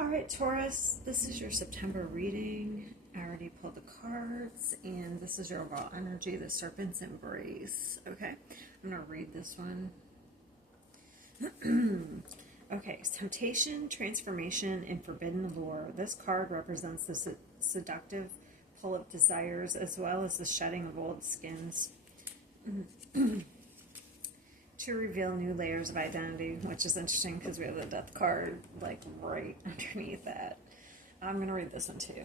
All right, Taurus, this is your September reading. I already pulled the cards, and this is your overall energy, the Serpent's Embrace. Okay, I'm going to read this one. Okay, temptation, transformation, and forbidden lure. This card represents the seductive pull of desires as well as the shedding of old skins to reveal new layers of identity, which is interesting because we have the Death card like right underneath that. I'm going to read this one too.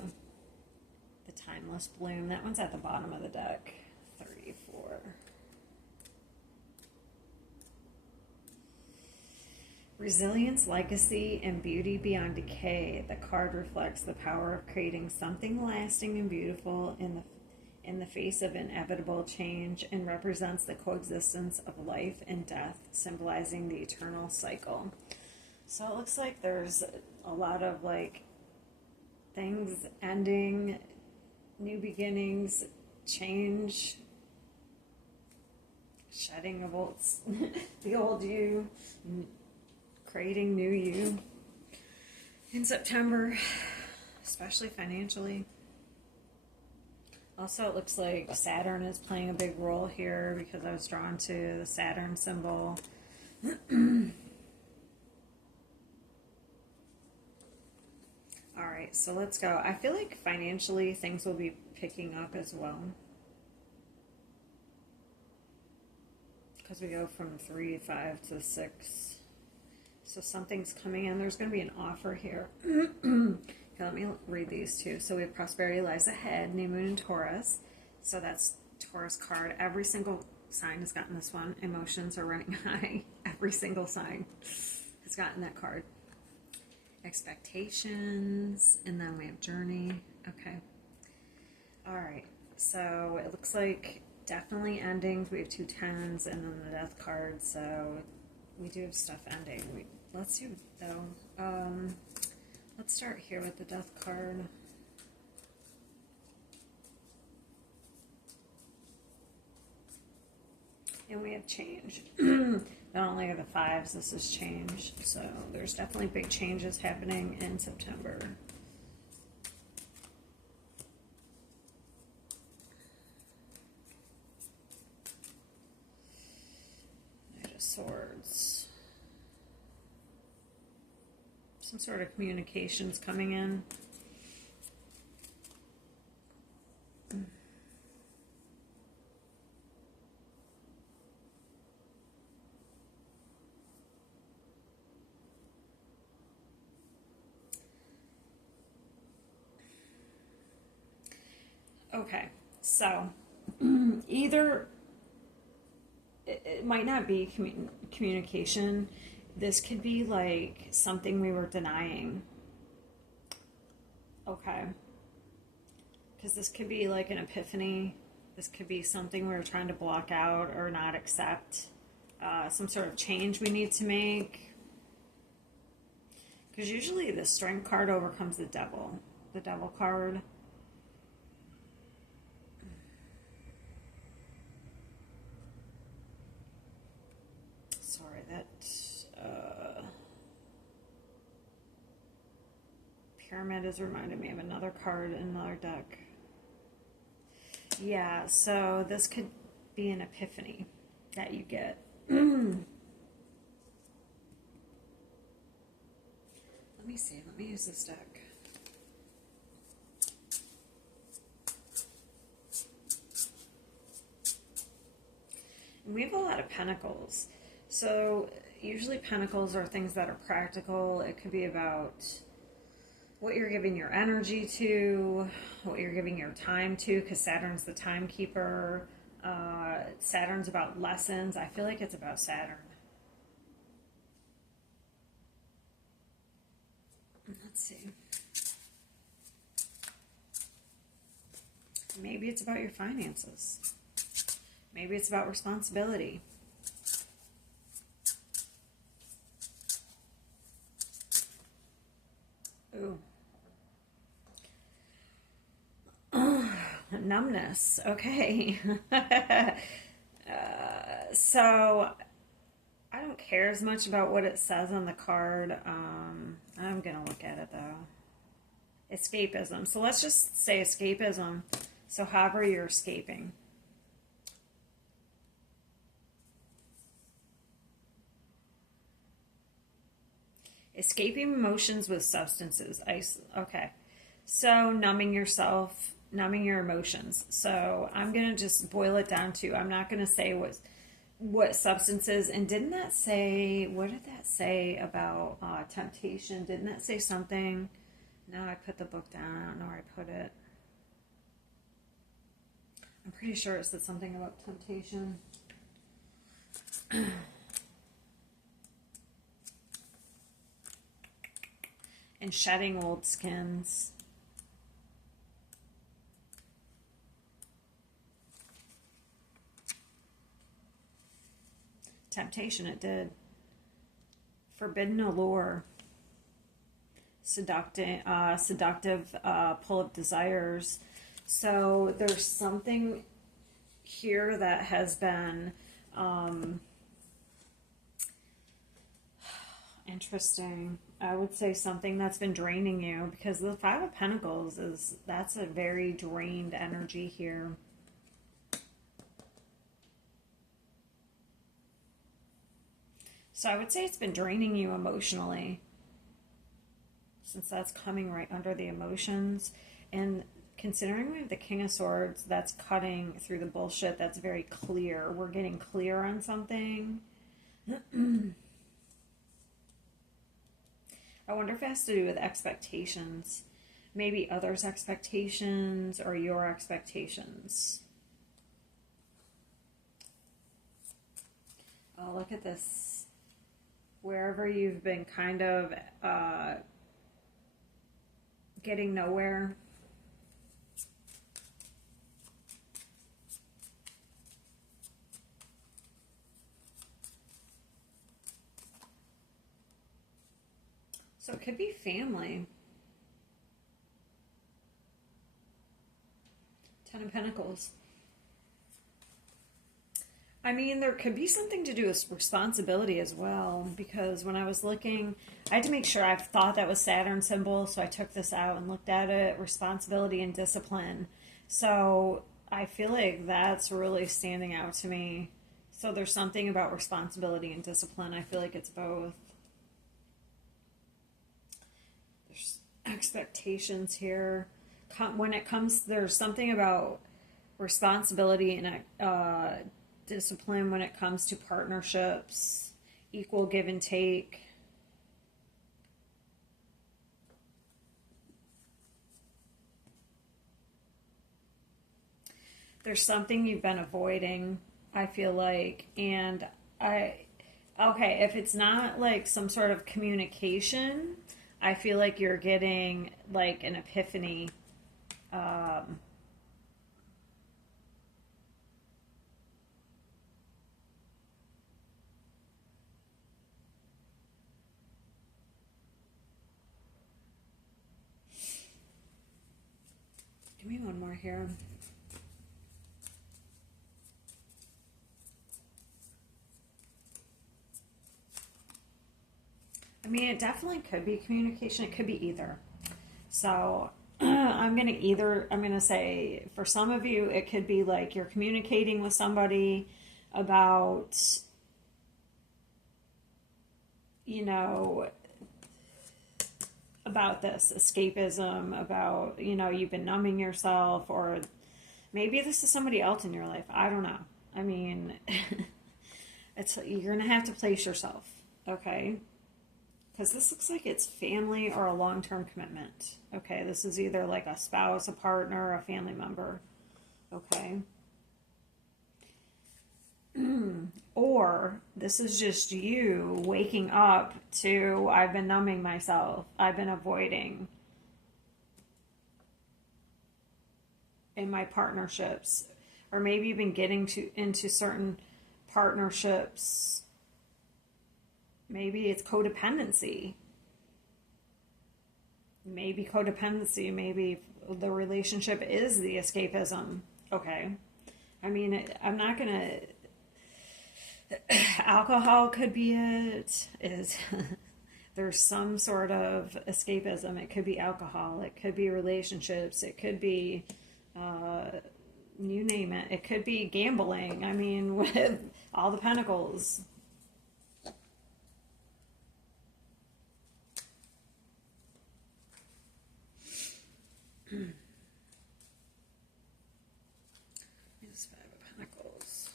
The Timeless Bloom. That one's at the bottom of the deck. 34. Resilience, legacy, and beauty beyond decay. The card reflects the power of creating something lasting and beautiful in the face of inevitable change and represents the coexistence of life and death, symbolizing the eternal cycle. So it looks like there's a lot of like things ending, new beginnings, change, shedding of old, the old you, creating new you in September, especially financially. Also, it looks like Saturn is playing a big role here because I was drawn to the Saturn symbol. All right, so let's go. I feel like financially things will be picking up as well, because we go from 3, 5 to 6. So something's coming in. There's going to be an offer here. Okay, let me read these two. So we have prosperity lies ahead, new moon and Taurus. So that's Taurus card. Every single sign has gotten this one. Emotions are running high. Every single sign has gotten that card. Expectations, and then we have journey. Okay. All right. So it looks like definitely endings. We have 2 tens and then the Death card. So we do have stuff ending. Let's do though. Let's start here with the Death card. And we have change. Not only are the 5s, this is change. So there's definitely big changes happening in September. Knight of Swords. Some sort of communications coming in. Okay, so either it might not be communication. This could be like something we were denying. Okay. Because this could be like an epiphany. This could be something we were trying to block out or not accept. Some sort of change we need to make. Because usually the Strength card overcomes the Devil. The Devil card. Sorry, that... Pyramid is reminding me of another card in another deck. Yeah, so this could be an epiphany that you get. Let me see. Let me use this deck. And we have a lot of pentacles. So usually pentacles are things that are practical. It could be about what you're giving your energy to, what you're giving your time to, because Saturn's the timekeeper. Saturn's about lessons. I feel like it's about Saturn. Let's see. Maybe it's about your finances. Maybe it's about responsibility. Ooh. Numbness. Okay. So I don't care as much about what it says on the card. I'm going to look at it though. Escapism. So let's just say escapism. So however you're escaping. Escaping emotions with substances. Okay. So numbing yourself, numbing your emotions. So I'm going to just boil it down to, I'm not going to say what substances. And didn't that say, what did that say about temptation? Didn't that say something? No, I put the book down. I don't know where I put it. I'm pretty sure it said something about temptation. And shedding old skins. Temptation, it did. Forbidden allure. Seductive pull of desires. So there's something here that has been interesting. I would say something that's been draining you, because the Five of Pentacles that's a very drained energy here. So I would say it's been draining you emotionally, since that's coming right under the emotions. And considering we have the King of Swords, that's cutting through the bullshit. That's very clear. We're getting clear on something. I wonder if it has to do with expectations. Maybe others' expectations or your expectations. Oh, look at this. Wherever you've been kind of getting nowhere. So it could be family. Ten of Pentacles. I mean, there could be something to do with responsibility as well, because when I was looking, I had to make sure. I thought that was Saturn symbol, so I took this out and looked at it. Responsibility and discipline. So I feel like that's really standing out to me. So there's something about responsibility and discipline. I feel like it's both. There's expectations here. When it comes, there's something about responsibility and discipline when it comes to partnerships, equal give and take. There's something you've been avoiding, I feel like. And okay, if it's not like some sort of communication, I feel like you're getting like an epiphany. Give me one more here. I mean, it definitely could be communication. It could be either. So I'm going to say for some of you, it could be like you're communicating with somebody about, about this escapism, about, you've been numbing yourself, or maybe this is somebody else in your life. I don't know. I mean, you're going to have to place yourself, okay? Because this looks like it's family or a long-term commitment. Okay, this is either like a spouse, a partner, a family member. Okay. Or this is just you waking up to, I've been numbing myself. I've been avoiding in my partnerships. Or maybe you've been getting into certain partnerships. Maybe it's codependency. Maybe the relationship is the escapism. Okay. I mean, I'm not going to... Alcohol could be it. there's some sort of escapism. It could be alcohol, it could be relationships, it could be you name it. It could be gambling. I mean, with all the pentacles. It's Five of Pentacles.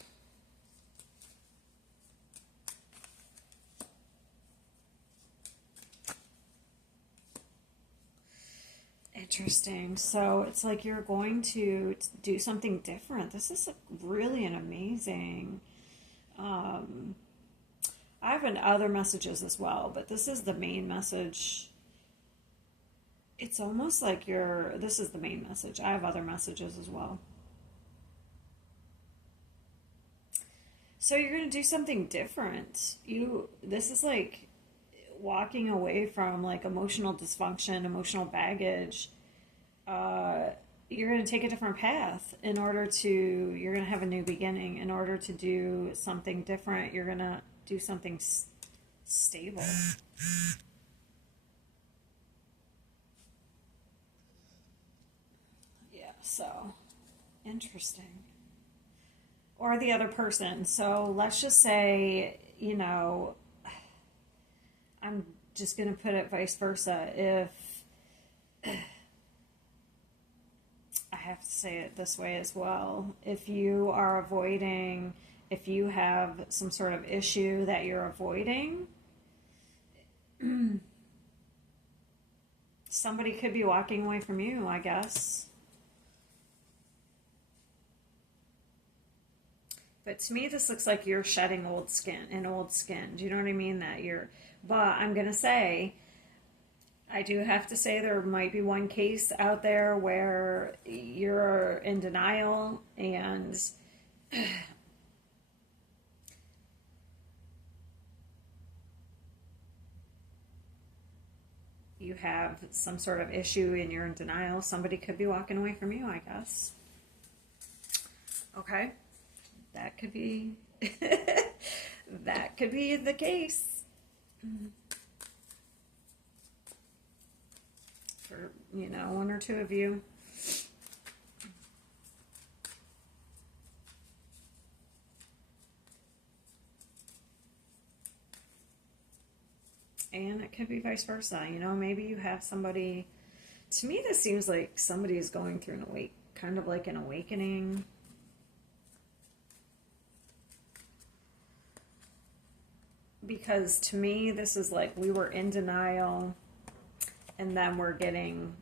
Interesting. So it's like you're going to do something different. This is really an amazing. I have other messages as well, but this is the main message. It's almost like this is the main message. I have other messages as well. So you're going to do something different. This is like walking away from like emotional dysfunction, emotional baggage. You're going to take a different path you're going to have a new beginning. In order to do something different, you're going to do something stable. Yeah, so interesting. Or the other person. So let's just say, I'm just going to put it vice versa. If I have to say it this way as well, if you have some sort of issue that you're avoiding, somebody could be walking away from you, I guess. But to me, this looks like you're shedding old skin. Do you know what I mean? But I'm going to say, I do have to say there might be one case out there where you're in denial and you have some sort of issue and you're in denial. Somebody could be walking away from you, I guess. Okay. That could be that could be the case for one or two of you. And it could be vice versa. Maybe you have somebody. To me, this seems like somebody is going through kind of like an awakening. Because to me, this is like we were in denial and then we're getting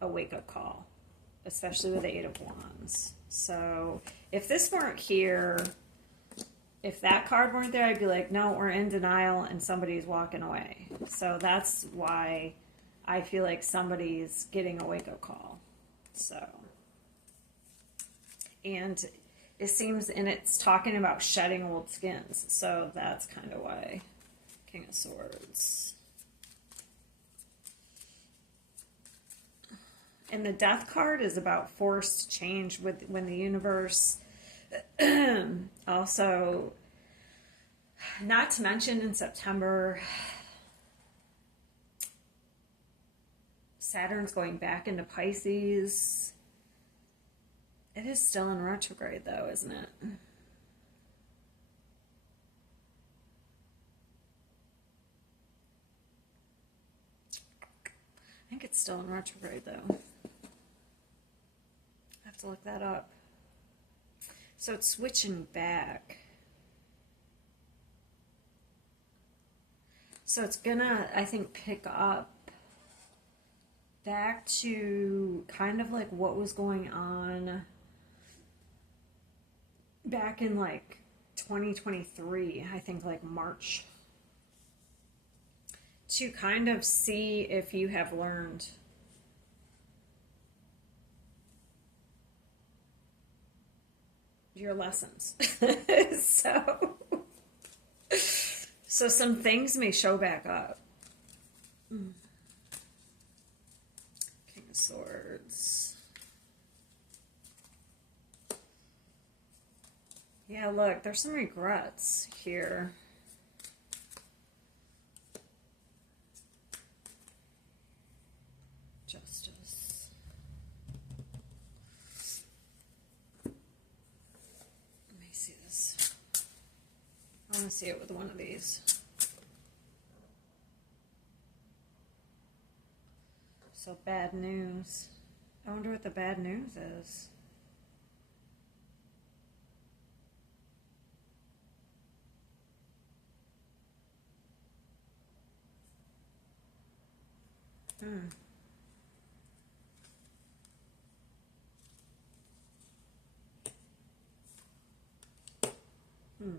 a wake-up call, especially with the Eight of Wands. So if this weren't here, if that card weren't there, I'd be like, no, we're in denial and somebody's walking away. So that's why I feel like somebody's getting a wake-up call. So, and it seems, and it's talking about shedding old skins. So that's kind of why. King of Swords. And the Death card is about forced change when the universe also, not to mention in September, Saturn's going back into Pisces. It is still in retrograde though, isn't it? I think it's still in retrograde though. I have to look that up. So it's switching back. So it's gonna, I think, pick up back to kind of like what was going on back in like 2023, I think like March, to kind of see if you have learned your lessons. So some things may show back up. King of Swords. Yeah, look, there's some regrets here. Justice. Let me see this. I want to see it with one of these. So bad news. I wonder what the bad news is. Hmm. Hmm.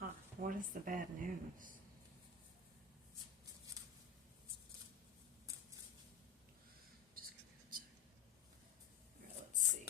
Huh. What is the bad news? Let's see.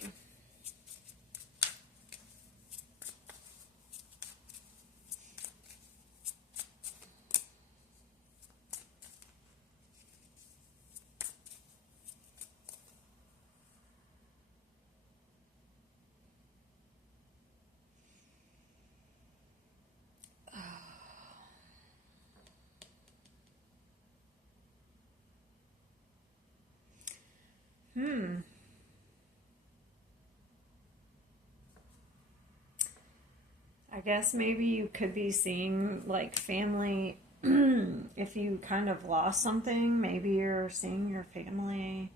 I guess maybe you could be seeing like family. If you kind of lost something, maybe you're seeing your family.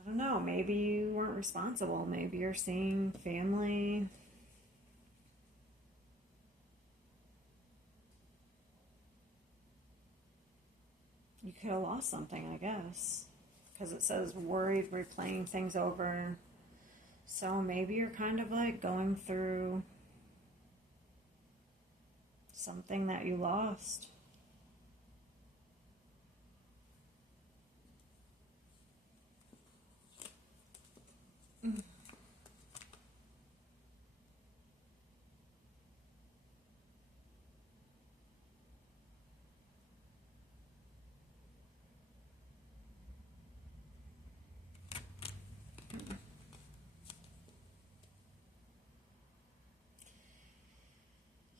I don't know. Maybe you weren't responsible. Maybe you're seeing family. You could have lost something, I guess. Because it says worried, replaying things over. So maybe you're kind of like going through something that you lost.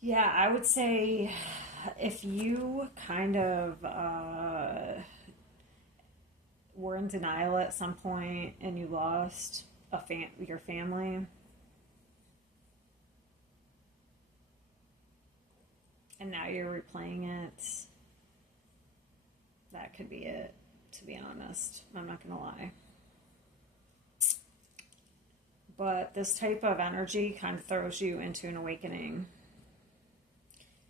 Yeah, I would say if you kind of were in denial at some point and you lost your family, and now you're replaying it, that could be it, to be honest. I'm not going to lie. But this type of energy kind of throws you into an awakening.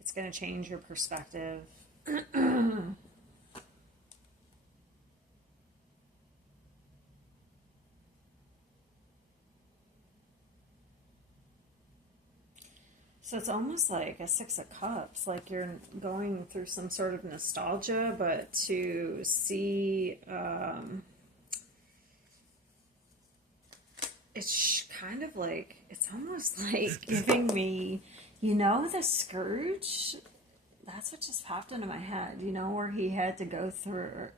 It's going to change your perspective. So it's almost like a Six of Cups, like you're going through some sort of nostalgia, but to see, it's kind of like, it's almost like giving me, the Scrooge? That's what just popped into my head, where he had to go through,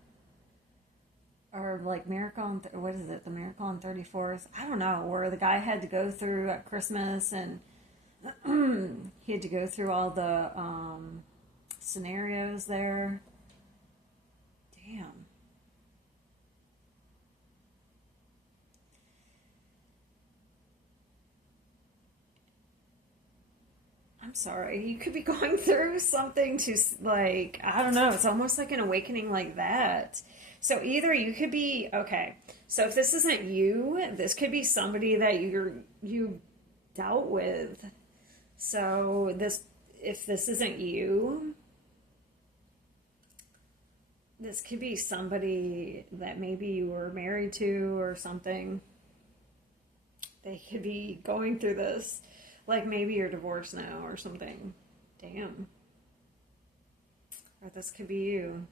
or like Miracle on, what is it, the Miracle on 34th? I don't know, where the guy had to go through at Christmas and he had to go through all the scenarios there. Damn. I'm sorry. You could be going through something to, like, I don't know. It's almost like an awakening like that. So either you could be, okay. So if this isn't you, this could be somebody that you dealt with. So if this isn't you, this could be somebody that maybe you were married to or something. They could be going through this. Like maybe you're divorced now or something. Damn. Or this could be you.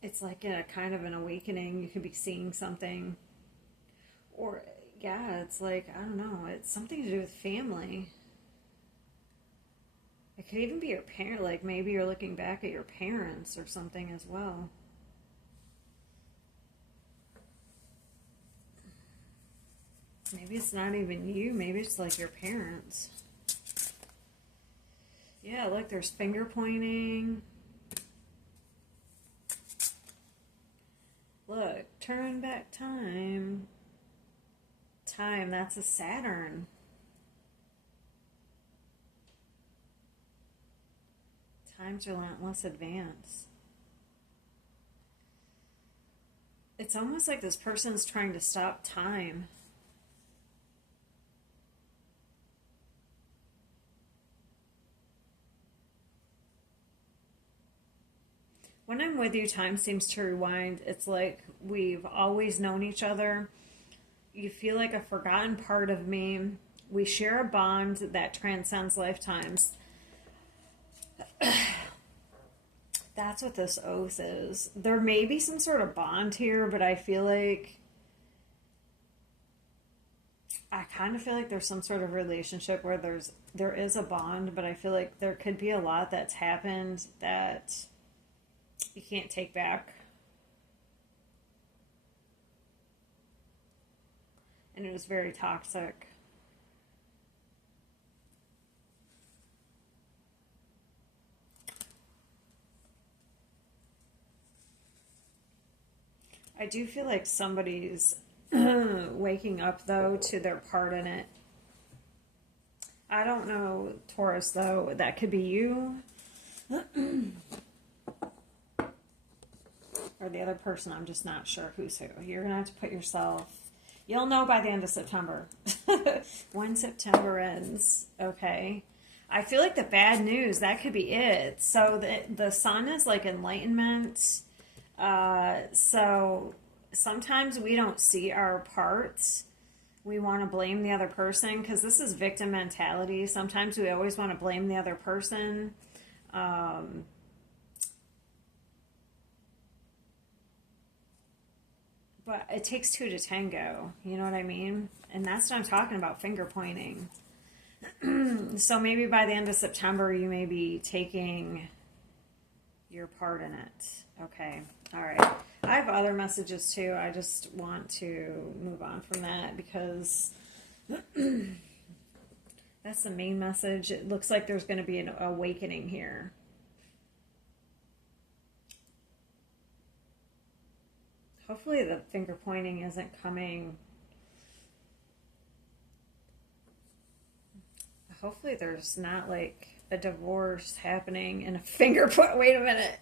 It's like a kind of an awakening. You could be seeing something. Or, yeah, it's like, I don't know. It's something to do with family. It could even be your parent, like maybe you're looking back at your parents or something as well. Maybe it's not even you, maybe it's like your parents. Yeah, look, there's finger pointing. Look, turn back time. Time, that's a Saturn. Time's relentless advance. It's almost like this person's trying to stop time. When I'm with you, time seems to rewind. It's like we've always known each other. You feel like a forgotten part of me. We share a bond that transcends lifetimes. That's what this oath is. There may be some sort of bond here, but I feel like I kind of feel like there's some sort of relationship where there is a bond, but I feel like there could be a lot that's happened that you can't take back. And it was very toxic. I do feel like somebody's waking up, though, to their part in it. I don't know, Taurus, though. That could be you. Or the other person, I'm just not sure who's who. You're going to have to put yourself... You'll know by the end of September. When September ends, okay? I feel like the bad news, that could be it. So the sun is like enlightenment. So sometimes we don't see our parts. We want to blame the other person because this is victim mentality. Sometimes we always want to blame the other person. But it takes two to tango. You know what I mean? And that's what I'm talking about, finger pointing. So maybe by the end of September, you may be taking your part in it. Okay. All right. I have other messages too. I just want to move on from that because that's the main message. It looks like there's going to be an awakening here. Hopefully the finger pointing isn't coming. Hopefully there's not like a divorce happening and a finger point. Wait a minute.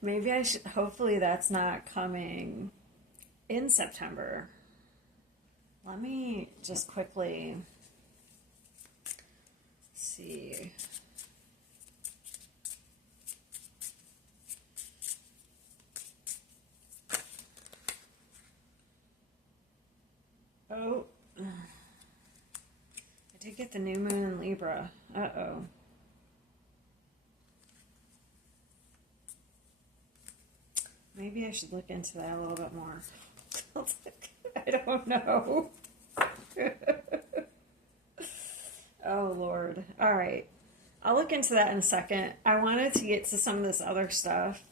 Maybe I should. Hopefully that's not coming in September. Let me just quickly see. Oh, I did get the new moon in Libra. Uh-oh. Maybe I should look into that a little bit more. I don't know. Oh, Lord. All right. I'll look into that in a second. I wanted to get to some of this other stuff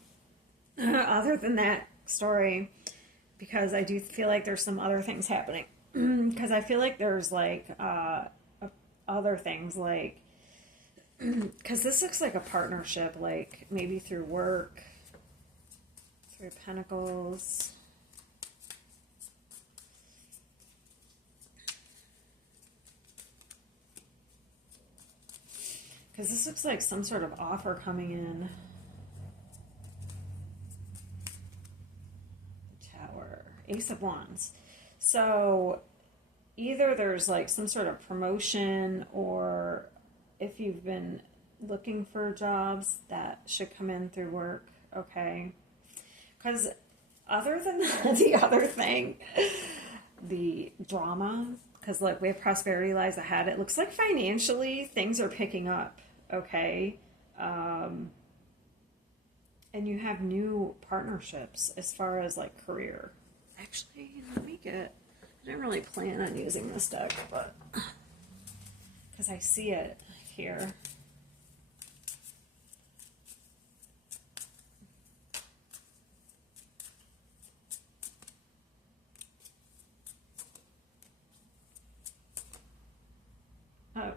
other than that story because I do feel like there's some other things happening. Because I feel like there's like other things like, because this looks like a partnership, like maybe through work, through Pentacles. Because this looks like some sort of offer coming in. Tower, Ace of Wands. So either there's like some sort of promotion, or if you've been looking for jobs, that should come in through work, okay? Because other than that, the other thing, the drama, because like we have prosperity lies ahead, it looks like financially things are picking up, okay? And you have new partnerships as far as like career. Actually, let me get, I didn't really plan on using this deck, but because I see it here.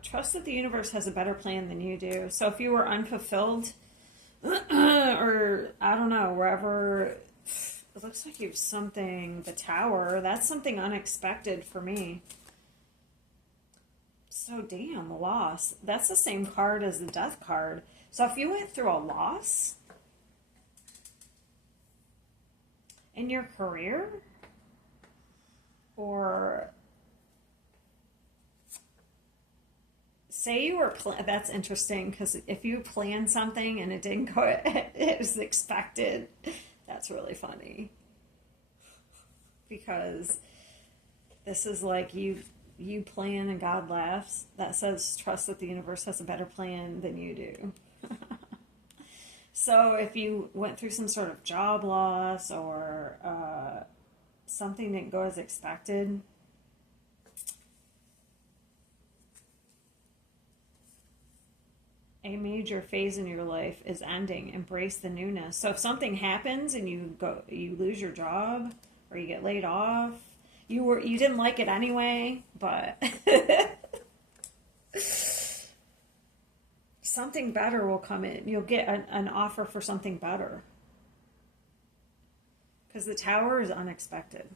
trust that the universe has a better plan than you do. So if you were unfulfilled, or I don't know, wherever, it looks like you have something, the Tower, that's something unexpected for me. So damn, the loss. That's the same card as the Death card. So if you went through a loss in your career, or say you were, that's interesting, because if you plan something and it didn't go as expected, that's really funny. Because this is like you plan and God laughs. That says trust that the universe has a better plan than you do. So if you went through some sort of job loss, or something didn't go as expected, a major phase in your life is ending. Embrace the newness. So if something happens and you lose your job, or you get laid off, you didn't like it anyway, but something better will come in. You'll get an offer for something better. Because the Tower is unexpected.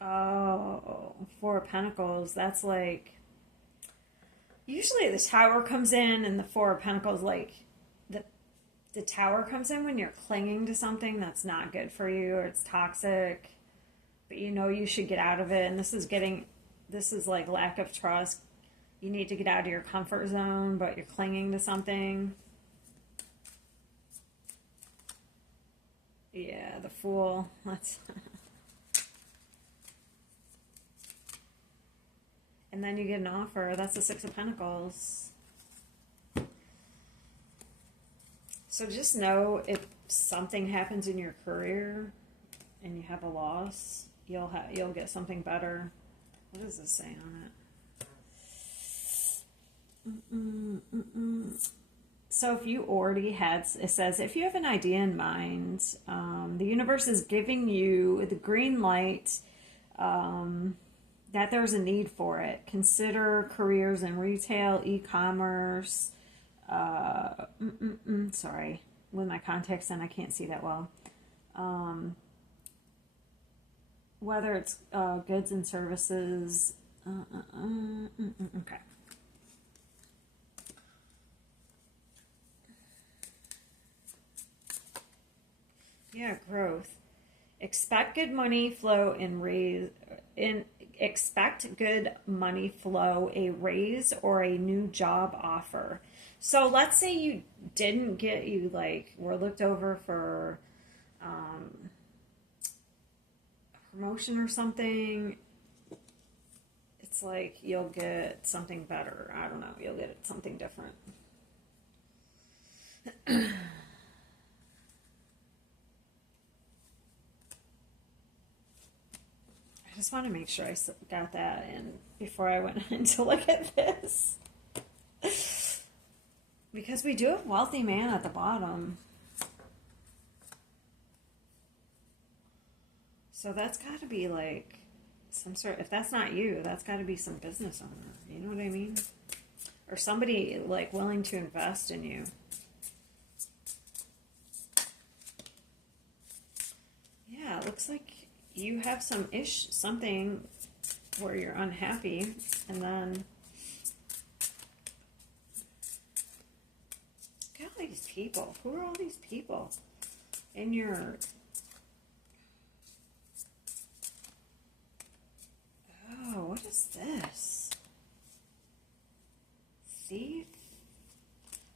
Oh, Four of Pentacles. That's like, usually the Tower comes in, and the Four of Pentacles, like, the Tower comes in when you're clinging to something that's not good for you, or it's toxic, but you know you should get out of it. And this is like lack of trust. You need to get out of your comfort zone, but you're clinging to something. Yeah, the Fool. That's and then you get an offer. That's the Six of Pentacles. So just know, if something happens in your career and you have a loss, you'll get something better. What does this say on it? So if you already had, it says, if you have an idea in mind, the universe is giving you the green light, that there's a need for it. Consider careers in retail, e-commerce. Sorry, with my contacts in, I can't see that well. Whether it's goods and services. Okay. Yeah, growth. Expect good money flow expect good money flow, a raise, or a new job offer. So let's say you didn't get, were looked over for a promotion or something. It's like you'll get something better. I don't know. You'll get something different. I just want to make sure I got that in before I went in to look at this. Because we do have wealthy man at the bottom. So that's got to be like some sort, if that's not you, that's got to be some business owner. You know what I mean? Or somebody like willing to invest in you. Yeah, it looks like you have something where you're unhappy, and then look at all these people. Who are all these people in your... Oh, what is this? Thief?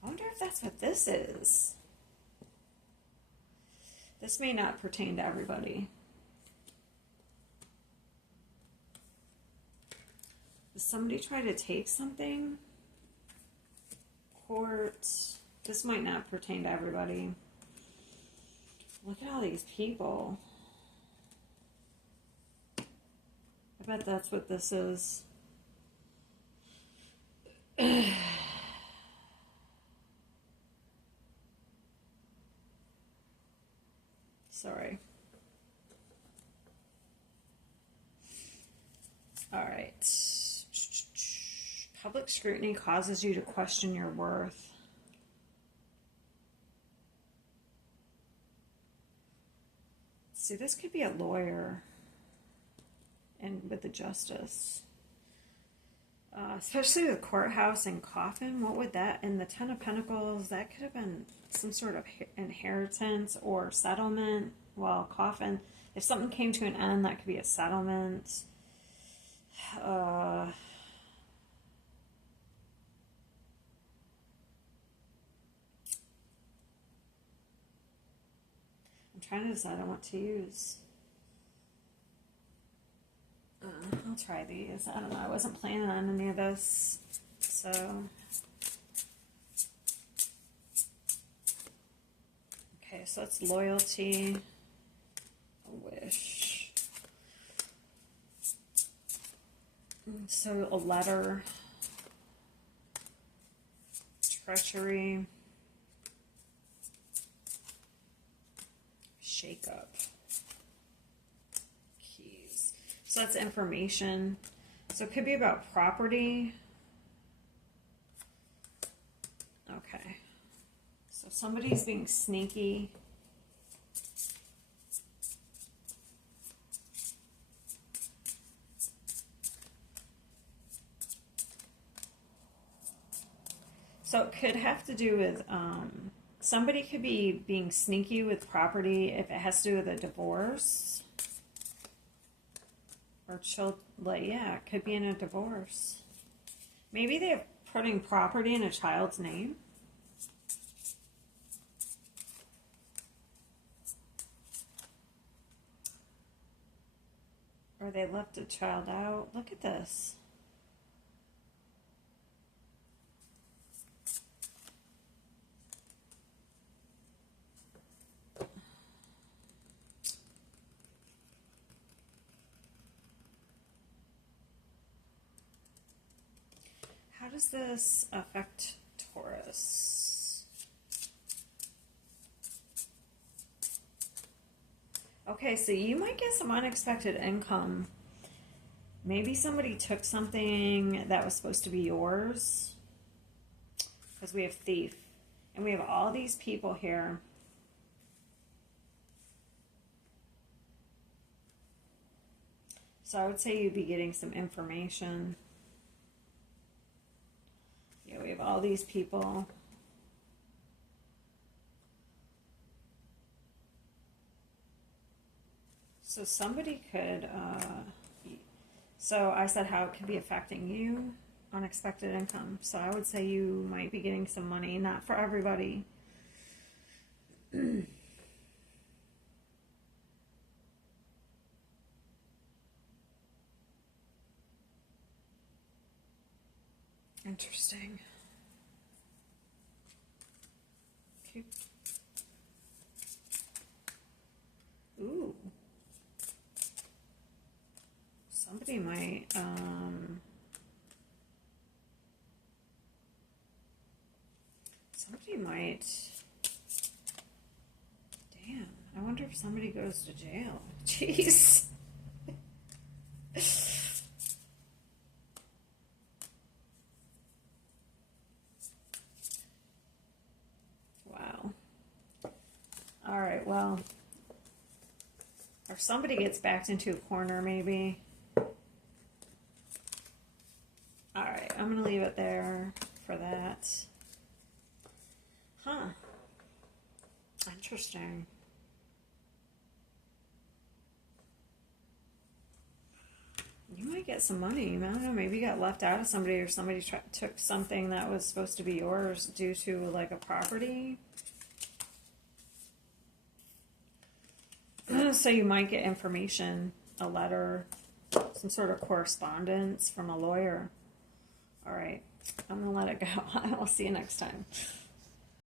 I wonder if that's what this is. This may not pertain to everybody. Does somebody try to take something? Court. This might not pertain to everybody. Look at all these people. I bet that's what this is. Public scrutiny causes you to question your worth. See, this could be a lawyer and with the justice. Especially the courthouse and coffin. What would that, and the Ten of Pentacles, that could have been some sort of inheritance or settlement. Well, coffin, if something came to an end, that could be a settlement. I'm trying to decide on what to use. I'll try these. I don't know. I wasn't planning on any of this. So, okay, so it's loyalty, a wish. So a letter, treachery, shake up. So that's information. So it could be about property. Okay. So somebody's being sneaky. So it could have to do with, somebody could be being sneaky with property if it has to do with a divorce. Or like, yeah, it could be in a divorce. Maybe they're putting property in a child's name. Or they left a child out. Look at this. How does this affect Taurus? Okay, so you might get some unexpected income. Maybe somebody took something that was supposed to be yours. Because we have thief. And we have all these people here. So I would say you'd be getting some information. Yeah, we have all these people. So somebody could, so I said how it could be affecting you, unexpected income. So I would say you might be getting some money, not for everybody. Interesting. Okay. Ooh. Somebody might, damn, I wonder if somebody goes to jail. Jeez. Wow. All right, well, or somebody gets backed into a corner maybe. All right, I'm going to leave it there for that. Huh. Interesting. You might get some money. I don't know, maybe you got left out of somebody, or somebody took something that was supposed to be yours due to like a property. So you might get information, a letter, some sort of correspondence from a lawyer. All right, I'm going to let it go. I'll see you next time.